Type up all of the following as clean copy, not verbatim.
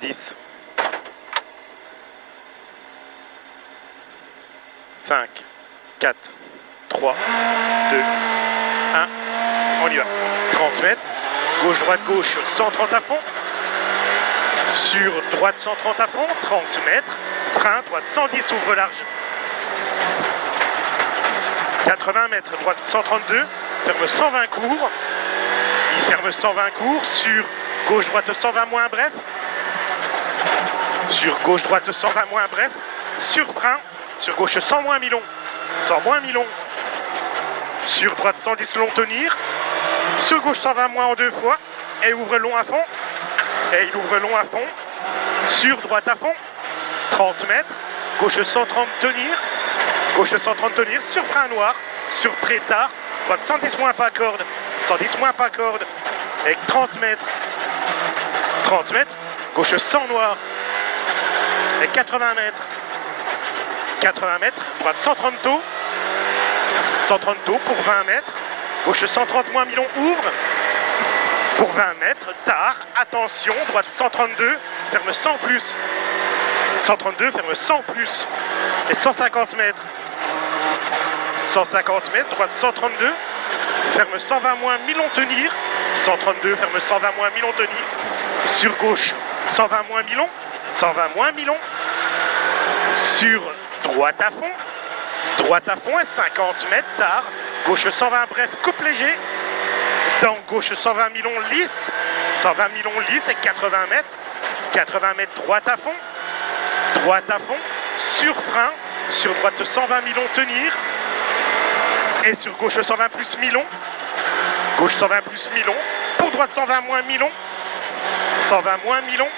10. 5, 4, 3, 2, 1. On y va. 30 mètres. Gauche, droite, gauche, 130 à fond. Sur droite, 130 à fond. 30 mètres. Frein, droite, 110, ouvre large. 80 mètres, droite, 132. Ferme 120 court. Il ferme 120 court. Sur gauche, droite, 120 moins bref. Sur gauche, droite, 120 moins bref. Sur frein. Sur gauche, 100 moins mi-long. 100 moins mi-long. Sur droite, 110 long tenir. Sur gauche, 120 moins en 2 fois. Et ouvre long à fond. Et il ouvre long à fond. Sur droite à fond. 30 mètres. Gauche, 130 tenir. Gauche, 130 tenir. Sur frein noir. Sur très tard. Droite, 110 moins pas corde. 110 moins pas corde. Et 30 mètres. 30 mètres. Gauche, 100 noir. Et 80 mètres. 80 mètres, droite 130 taux, 130 taux pour 20 mètres, gauche 130 moins mi-long ouvre, pour 20 mètres, tard, attention, droite 132, ferme 100 plus, 132, ferme 100 plus, et 150 mètres, 150 mètres, droite 132, ferme 120 moins mi-long tenir, 132, ferme 120 moins mi-long tenir, sur gauche 120 moins mi-long, 120 moins mi-long, sur droite à fond et 50 mètres tard, gauche 120 bref, coupe léger, dans gauche 120 mi-long lisse, 120 mi-long lisse et 80 mètres droite à fond, sur frein, sur droite 120 mi-long tenir, et sur gauche 120 plus mi-long, gauche 120 plus mi-long, pour droite 120 moins mi-long, 120 moins mi-long,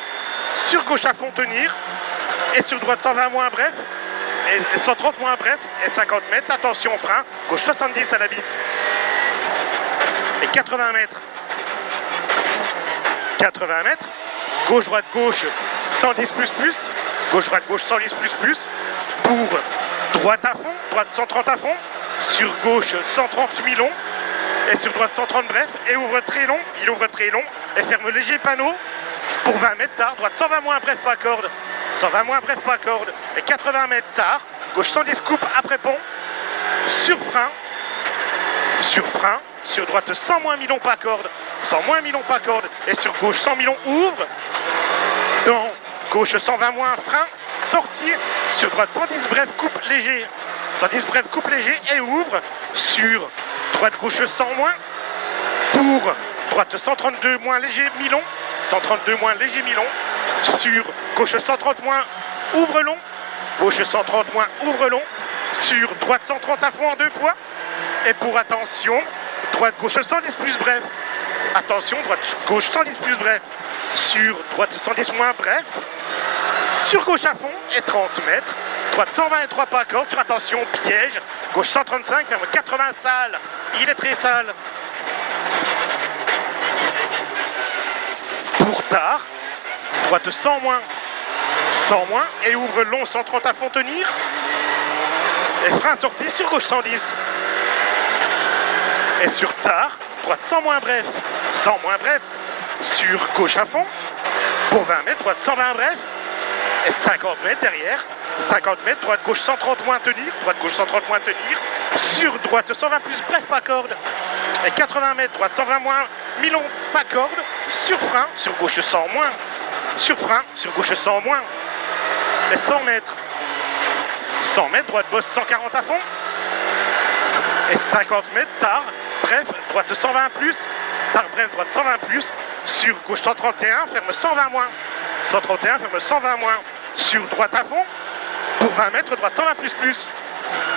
sur gauche à fond tenir, et sur droite 120 moins bref, et 130 moins bref, et 50 mètres, attention frein, gauche 70 à la bite, et 80 mètres, 80 mètres, gauche, droite, gauche, 110 plus plus, gauche, droite, gauche, 110 plus plus, pour droite à fond, droite 130 à fond, sur gauche 130 mi-long, et sur droite 130 bref, et ouvre très long, il ouvre très long, et ferme léger panneau, pour 20 mètres tard, droite 120 moins bref, pas corde, 120 moins bref, pas corde, et 80 mètres tard, gauche 110 coupe après pont, sur frein, sur droite 100 moins mi-long, pas corde, 100 moins mi-long, pas corde, et sur gauche 100 mi-long, ouvre, dans gauche 120 moins frein, sortir, sur droite 110 bref, coupe léger, 110 bref, coupe léger, et ouvre, sur droite gauche 100 moins, pour droite 132 moins léger mi-long, 132 moins léger mi-long, sur gauche 130 moins, ouvre long, gauche 130 moins, ouvre long, sur droite 130 à fond en 2 fois, et pour attention, droite gauche 110 plus bref, attention, droite gauche 110 plus bref, sur droite 110 moins bref, sur gauche à fond et 30 mètres, droite 123 pas corde, sur attention, piège, gauche 135, ferme 80 sale, il est très sale. Pour tard, droite 100 moins, et ouvre long 130 à fond tenir, et frein sorti sur gauche 110. Et sur tard, droite 100 moins bref, sur gauche à fond, pour 20 mètres, droite 120 bref, et 50 mètres derrière, 50 mètres, droite gauche 130 moins tenir, sur droite 120 plus bref pas corde, et 80 mètres, droite 120 moins mi-long pas corde, sur frein, sur gauche 100 moins, sur frein, sur gauche 100 moins, et 100 mètres, droite bosse 140 à fond, et 50 mètres, tard, bref, droite 120 plus, tard, bref, droite 120 plus, sur gauche 131, ferme 120 moins, 131, ferme 120 moins, sur droite à fond, pour 20 mètres, droite 120 plus plus.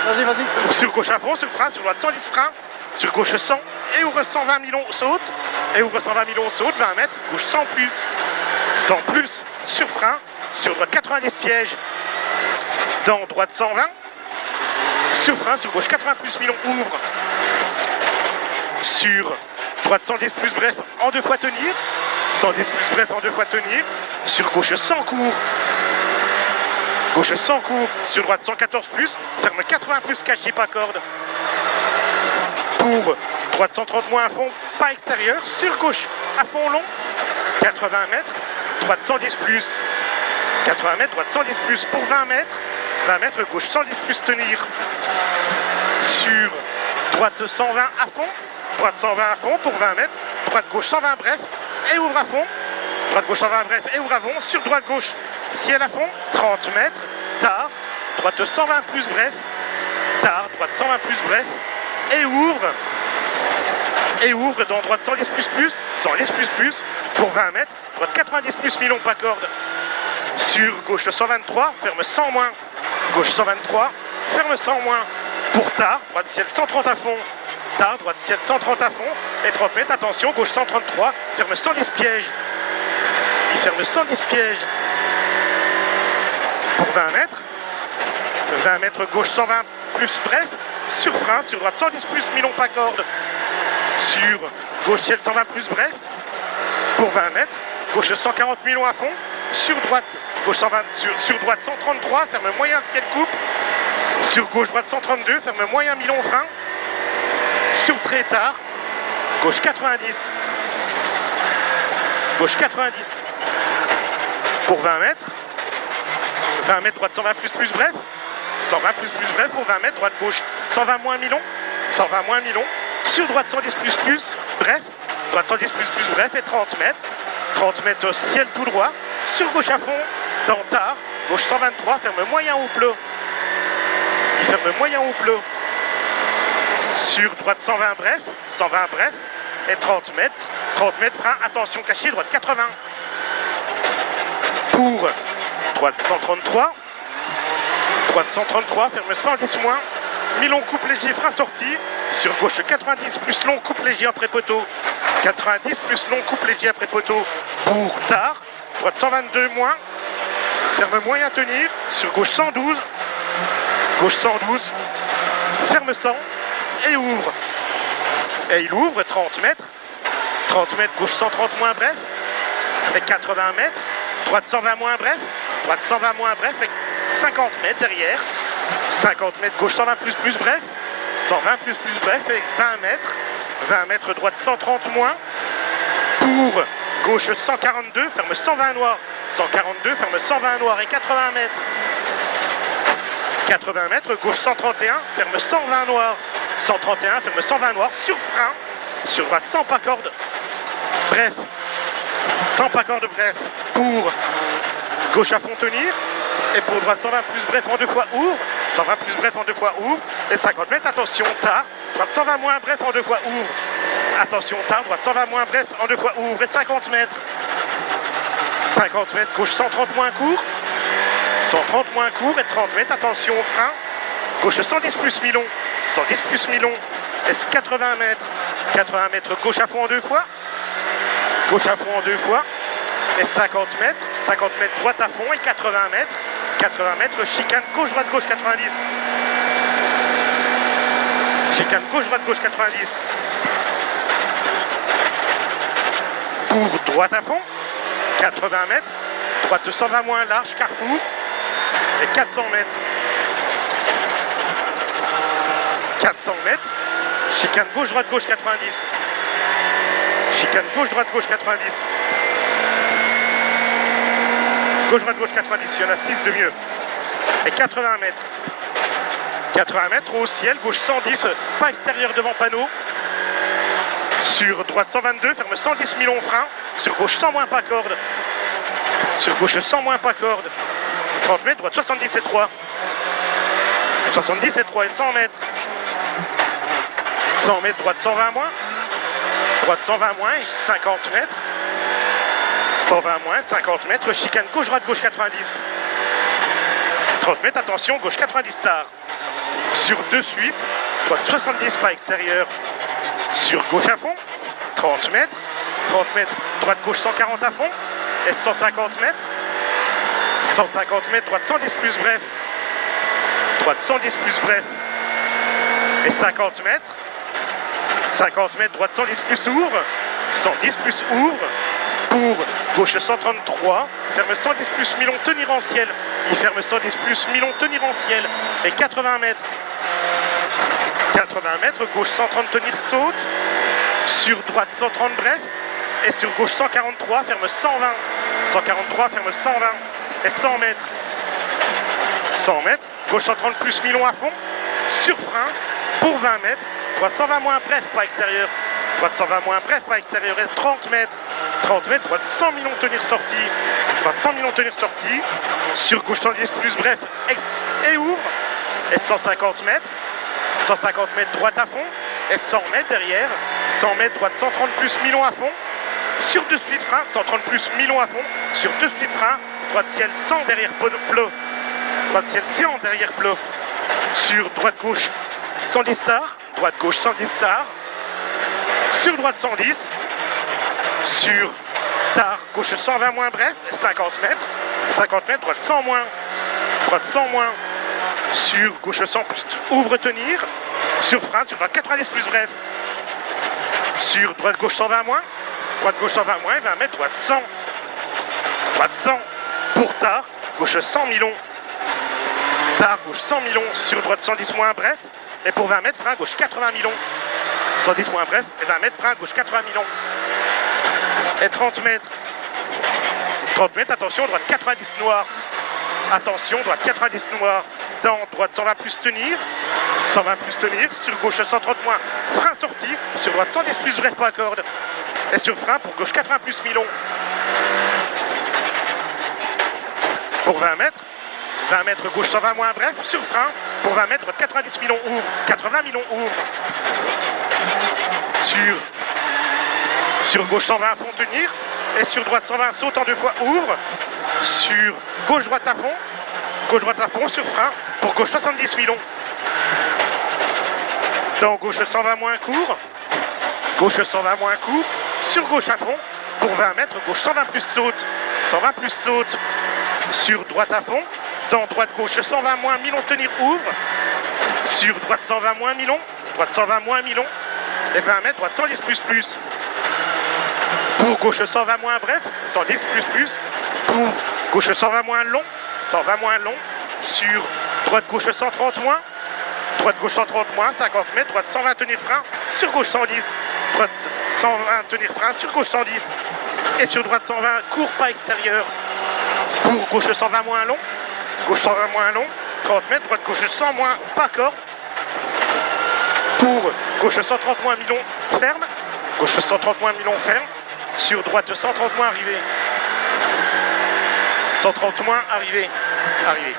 Vas-y. Sur gauche à fond, sur frein, sur droite 110 frein, sur gauche 100, et ouvre 120 mi-long, saute, 20 mètres, gauche 100 plus, sur frein, sur droite 90 piège, dans droite 120, sur frein, sur gauche 80 plus mi-long, ouvre, sur droite 110 plus bref, en 2 fois tenir, 110 plus bref en 2 fois tenir, sur gauche 100 court, sur droite 114 plus, ferme 80 plus caché pas corde, pour droite 130 moins à fond, pas extérieur, sur gauche à fond long, 80 mètres, droite 110 plus. 80 mètres, droite 110 plus pour 20 mètres. 20 mètres, gauche 110 plus tenir. Sur droite 120 à fond. Droite 120 à fond pour 20 mètres. Droite gauche 120 bref et ouvre à fond. Droite gauche 120 bref et ouvre à fond. Sur droite gauche, ciel à fond. 30 mètres, tard. Droite 120 plus bref. Tard, droite 120 plus bref. Et ouvre. Et ouvre dans droite 110 plus, 110 plus pour 20 mètres. Droite 90 plus mi-long pas corde. Sur gauche 123, ferme 100 moins. Gauche 123, ferme 100 moins. Pour tard, droite ciel 130 à fond. Tard, droite ciel 130 à fond. Et 30 mètres, attention, gauche 133, ferme 110 pièges. Il ferme 110 pièges. Pour 20 mètres. 20 mètres, gauche 120 plus bref. Sur frein, sur droite 110 plus mi-long pas corde. Sur gauche ciel 120 plus bref. Pour 20 mètres. Gauche 140 mi-long à fond. Sur droite, gauche 120, sur droite 133, ferme moyen ciel coupe. Sur gauche droite 132, ferme moyen mi-long frein. Sur très tard, gauche 90. Gauche 90. Pour 20 mètres. 20 mètres, droite 120 plus bref. 120 plus bref pour 20 mètres, droite gauche 120 moins mi-long. 120 moins mi-long. Sur droite 110 plus bref. Droite 110 plus bref et 30 mètres. 30 mètres ciel tout droit. Sur gauche à fond, dans tard. Gauche 123, ferme moyen ou plat. Il ferme moyen ou plat. Sur droite 120 bref. 120 bref. Et 30 mètres. 30 mètres frein. Attention caché, droite 80. Pour droite 133. Droite 133, ferme 110 moins. Mi-long coupe léger, frein sorti. Sur gauche 90 plus long, coupe léger après poteau. 90 plus long, coupe léger après poteau. Pour tard. Droite 122 moins. Ferme moyen tenir. Sur gauche 112. Gauche 112. Ferme 100. Et ouvre. Et il ouvre 30 mètres. 30 mètres, gauche 130 moins bref. Et 80 mètres. Droite 120 moins bref. Droite 120 moins bref. Et 50 mètres derrière. 50 mètres, gauche 120 plus bref. 120 plus bref. Et 20 mètres. 20 mètres, droite 130 moins. Pour gauche 142, ferme 120 noir. 142, ferme 120 noir. Et 80 mètres. 80 mètres, gauche 131, ferme 120 noir. 131, ferme 120 noir. Sur frein. Sur droite 100 pas corde. Bref. 100 pas corde bref. Pour gauche à fond tenir. Et pour droite 120 plus bref en deux fois ouvre. 120 plus bref en deux fois ouvre. Et 50 mètres, attention, tard. Droite 120 moins bref en deux fois ouvre. Attention, tard. Droite 120 moins bref en deux fois ouvre. Et 50 mètres. 50 mètres, gauche 130 moins court. 130 moins court et 30 mètres, attention au frein. Gauche 110 plus mi-long. 110 plus mi-long. Et 80 mètres. 80 mètres, gauche à fond en deux fois. Gauche à fond en deux fois. Et 50 mètres. 50 mètres, droite à fond et 80 mètres. 80 mètres, chicane gauche, droite, gauche 90. Chicane gauche, droite, gauche 90. Pour droite à fond, 80 mètres. Droite 120 moins large, carrefour. Et 400 mètres. 400 mètres. Chicane gauche, droite, gauche 90. Chicane gauche, droite, gauche 90. Gauche, droite, gauche 90, il y en a 6 de mieux. Et 80 mètres. 80 mètres au ciel, gauche 110, pas extérieur devant panneau. Sur droite 122, ferme 110 mi-long frein. Sur gauche 100 moins pas corde. Sur gauche 100 moins pas corde. 30 mètres, droite 70 et 3. 70 et 3 et 100 mètres. 100 mètres, droite 120 moins. Droite 120 moins et 50 mètres. 120 moins, 50 mètres, chicane gauche, droite, gauche 90. 30 mètres, attention, gauche 90 tard. Sur de suite, droite 70 pas extérieur. Sur gauche à fond, 30 mètres. 30 mètres, droite, gauche 140 à fond. Et 150 mètres. 150 mètres, droite 110 plus bref. Droite 110 plus bref. Et 50 mètres. 50 mètres, droite 110 plus ouvre. 110 plus ouvre. Pour gauche 133, ferme 110 plus mi-long, tenir en ciel. Il ferme 110 plus mi-long, tenir en ciel. Et 80 mètres. 80 mètres, gauche 130, tenir saute. Sur droite 130 bref. Et sur gauche 143, ferme 120. 143, ferme 120 et 100 mètres. 100 mètres, gauche 130 plus mi-long à fond, sur frein pour 20 mètres, droite 120 moins, bref, pas extérieur. Droite 120 moins, bref, pas extérieur, et 30 mètres. 30 mètres, droite 100 millions tenir sortie. Droite 100 millions tenir sortie. Sur gauche 110 plus, bref, et ouvre. Et 150 mètres. 150 mètres, droite à fond. Et 100 mètres derrière. 100 mètres, droite 130 plus, mi-long à fond. Sur deux suites frein, 130 plus, mi-long à fond. Sur deux suites frein, droite ciel 100 derrière plat. Droite ciel 100 derrière plat. Sur droite gauche 110 stars. Droite gauche 110 stars. Sur droite 110. Sur tard, gauche 120 moins, bref, 50 mètres. 50 mètres, droite 100 moins. Droite 100 moins. Sur gauche 100 plus, ouvre tenir. Sur frein, sur droite 90 plus, bref. Sur droite gauche 120 moins. Droite gauche 120 moins, 20 mètres, droite 100. Droite 100 pour tard, gauche 100 mi-long. Tard, gauche 100 mi-long. Sur droite 110 moins, bref. Et pour 20 mètres, frein, gauche 80 mi-long. 110 moins, bref. Et 20 mètres, frein, gauche 80 mi-long. Et 30 mètres. 30 mètres, attention, droite 90 noir. Attention, droite 90 noir. Dans droite 120 plus tenir. 120 plus tenir. Sur gauche 130 moins. Frein sorti. Sur droite 110 plus, bref, pas corde. Et sur frein pour gauche 80 plus mi-long. Pour 20 mètres. 20 mètres, gauche 120 moins, bref. Sur frein pour 20 mètres, droite 90 mi-long, ouvre. 80 mi-long, ouvre. Sur gauche 120 à fond tenir. Et sur droite 120 saute en deux fois, ouvre. Sur gauche droite à fond. Gauche droite à fond sur frein pour gauche 70 mi-long. Dans gauche 120 moins court. Gauche 120 moins court. Sur gauche à fond pour 20 mètres. Gauche 120 plus saute. 120 plus saute. Sur droite à fond. Dans droite gauche 120 moins mi-long tenir, ouvre. Sur droite 120 moins mi-long. Droite 120 moins mi-long. Et 20 mètres, droite 110 plus plus. Pour gauche 120 moins, bref, 110 plus plus. Pour gauche 120 moins long, 120 moins long. Sur droite gauche 130 moins. Droite gauche 130 moins, 50 mètres. Droite 120 tenir frein. Sur gauche 110. Droite 120 tenir frein. Sur gauche 110. Et sur droite 120, court pas extérieur. Pour gauche 120 moins long. Gauche 120 moins long. 30 mètres. Droite gauche 100 moins, pas corde. Pour gauche 130 moins mi-long, ferme. Gauche 130 moins mi-long, ferme. Sur droite 130 moins, arrivé. 130 moins, arrivé. Arrivé.